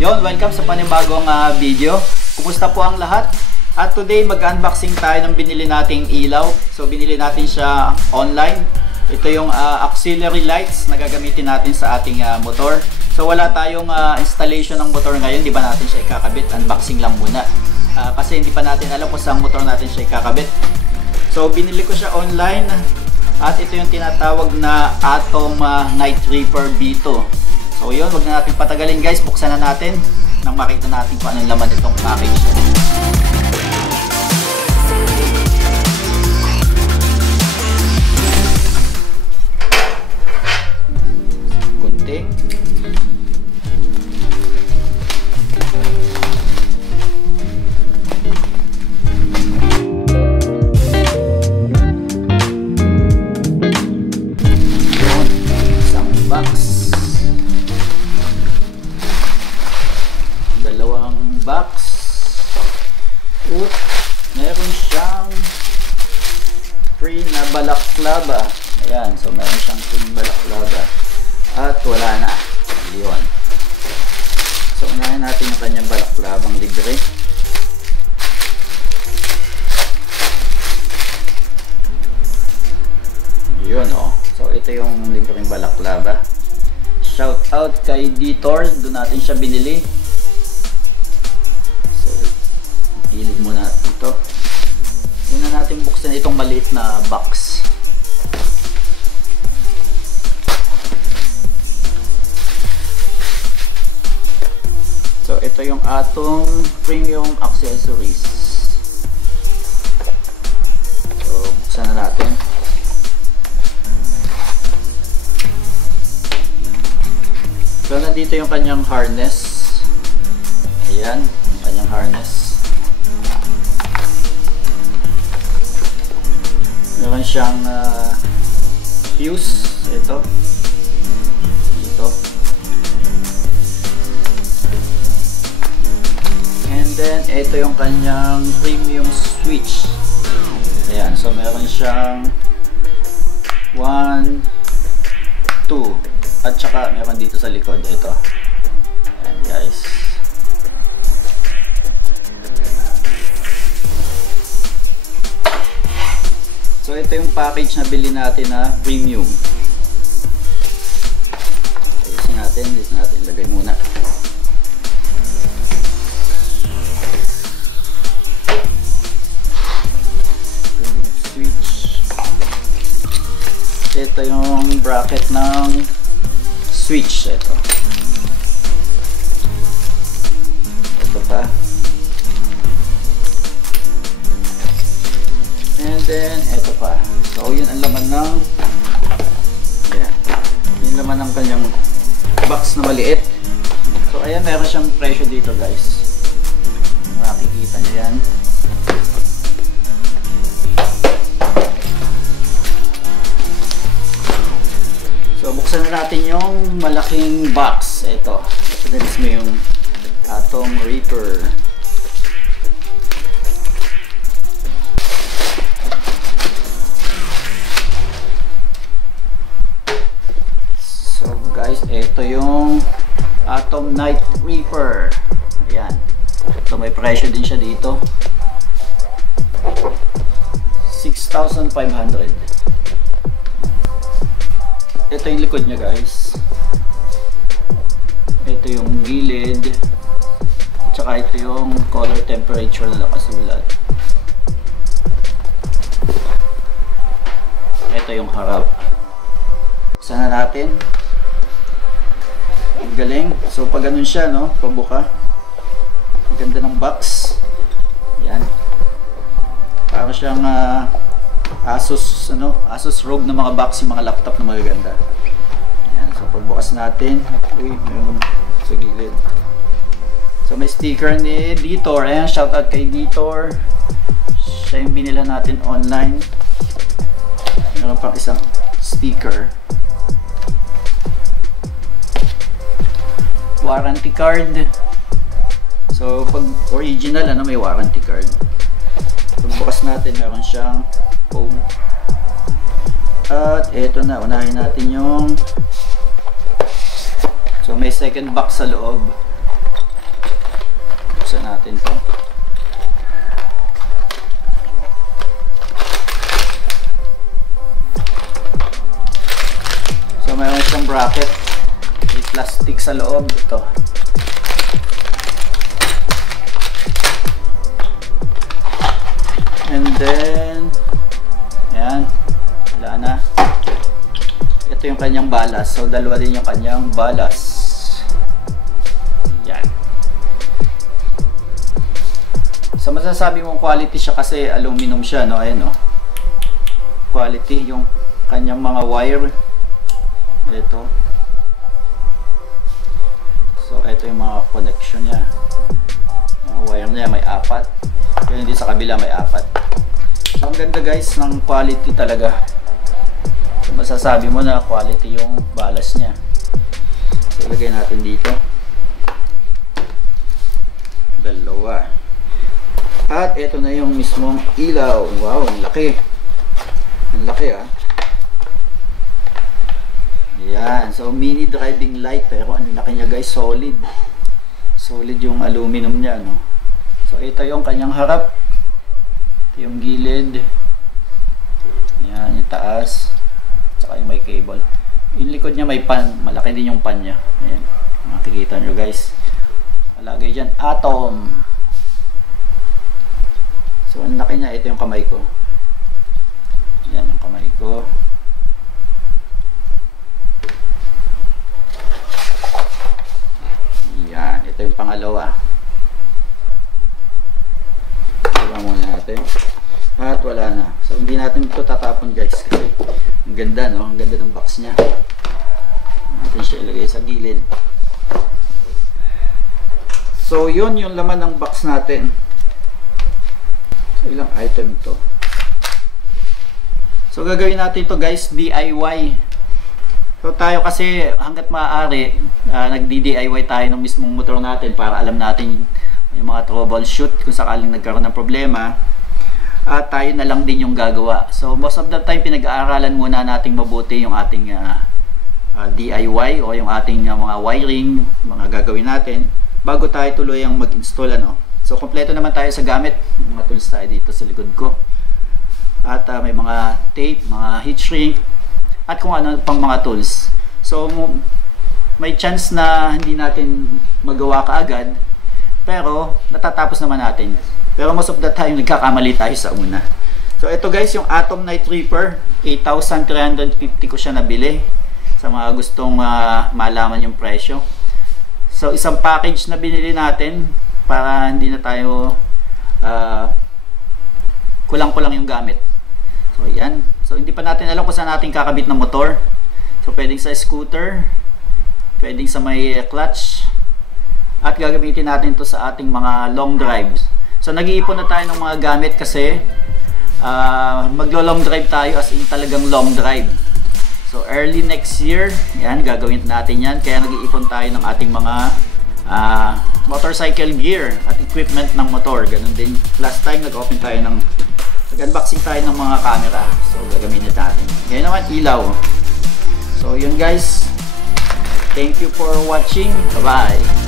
Yon, welcome sa panibagong video. Kumusta po ang lahat? At today mag-unboxing tayo ng binili nating ilaw. So binili natin siya online. Ito yung auxiliary lights na gagamitin natin sa ating motor. So wala tayong installation ng motor ngayon, di ba natin siya ikakabit? Unboxing lang muna. Kasi hindi pa natin alam kung saan motor natin siya ikakabit. So binili ko siya online. At ito yung tinatawag na Atom Night Reaper B2. So yun, wag na natin patagalin guys. Buksan na natin nang makita natin kung anong laman itong package. Kunti. Box. Meron siyang free na balaklava. Ayan, so meron siyang free balaklava. At wala na. Yun. So unahin natin yung kanyang balaklavang libre. Yun oh. So ito yung libreng balaklava. Shout out kay Detour. Doon natin siya binili. Hilid muna ito. Una natin buksan itong maliit na box. So ito yung Atom Premium Accessories. So buksan na natin. So nandito yung kanyang harness. Ayan, yung kanyang harness. Meron siyang fuse. Ito. And then ito yung kanyang premium switch. Ayan, so meron siyang 1, 2 at saka meron dito sa likod ito. Ayan guys. So ito yung package na bili natin na premium. Ayusin natin, lagay muna. Premium switch. Ito yung bracket ng switch. Ito pa. And then, eto pa. So, yun ang laman ng yung laman ng kanyang box na maliit. So, ayan, meron siyang presyo dito guys. Makikita niyo yan. So, buksan na natin yung malaking box. Ito. Ito na mismo yung Atom Reaper. Ito yung Atom Night Reaper. Ayan. So may presyo din siya dito. 6,500. Ito yung likod niya guys. Ito yung gilid. At saka ito yung color temperature na nakasulat. Ito yung harap. Buksan na natin. Ang galing. So pag ganun siya, no, pabuka. Ang ganda ng box. Yan. Para siyang Asus, Asus ROG na mga box, yung mga laptop na magaganda. Yan. So pagbukas natin, mayroon sa gilid. So may sticker ni Detour. Ayan, shout out kay Detour. Siya yung binila natin online. Meron pang isang sticker. Warranty card. So pag original may warranty card. Pagbukas natin meron siyang phone. At eto na, unahin natin yung, so may second box sa loob. buksan natin to. So mayroon siyang bracket, may plastic sa loob. Ito, and then yan, wala na. Ito yung kanyang balas. So dalawa din yung kanyang balas. Yan. So masasabi mong quality siya kasi aluminum siya, no? Ayan, no? Quality yung kanyang mga wire. Ito. So ito yung mga connection niya. Ang wire niya may 4. Pero hindi sa kabila may 4. So ang ganda guys ng quality talaga. So masasabi mo na quality yung balas niya. So ilagay natin dito. Dalawa. At ito na yung mismong ilaw. Wow, ang laki. Ang laki ah. Yan. So mini driving light, pero ang laki niya guys, solid. Solid yung aluminum niya, no? So ito yung kanyang harap. Ito yung gilid. Yan, yung taas. Tsaka yung may cable. Yung likod niya may pan. Malaki din yung pan niya. Ayan. Makikita nyo guys. Alagay dyan. Atom. So ang laki niya. Ito yung kamay ko. Yan yung kamay ko. Yan. Ito yung pangalawa. Iba muna natin. At wala na. So hindi natin ito tatapon guys. Kasi ang ganda, no? Ang ganda ng box niya. Natin siya ilagay sa gilid. So yun yung laman ng box natin. So ilang item to. So gagawin natin ito guys, DIY. So tayo kasi hanggat maaari, nagdi-DIY tayo ng mismong motor natin para alam natin yung mga troubleshoot kung sakaling nagkaroon ng problema. At tayo na lang din yung gagawa. So most of the time pinag-aaralan muna nating mabuti yung ating DIY o yung ating mga wiring, mga gagawin natin bago tayo tuluyang mag-install, ano. So kompleto naman tayo sa gamit. May mga tools tayo dito sa likod ko. At may mga tape, mga heat shrink at kung ano pang mga tools. So may chance na hindi natin magawa kaagad, pero natatapos naman natin. Pero most of the time nagkakamali tayo sa una. So ito guys yung Atom Night Reaper, 8,350 ko siya nabili sa mga gustong malaman yung presyo. So isang package na binili natin para hindi na tayo kulang-kulang yung gamit. So yan. So hindi pa natin alam kung saan natin kakabit ng motor. So pwedeng sa scooter, pwedeng sa may clutch, at gagamitin natin to sa ating mga long drives. So nag-iipon na tayo ng mga gamit kasi maglo-long drive tayo, as in talagang long drive. So early next year, yan, gagawin natin yan. Kaya nag-iipon tayo ng ating mga motorcycle gear at equipment ng motor. Ganun din. Last time nag-open tayo ng nag-unboxing tayo ng mga camera. So gagamitin natin. Ngayon naman ilaw. So yun guys. Thank you for watching. Bye-bye.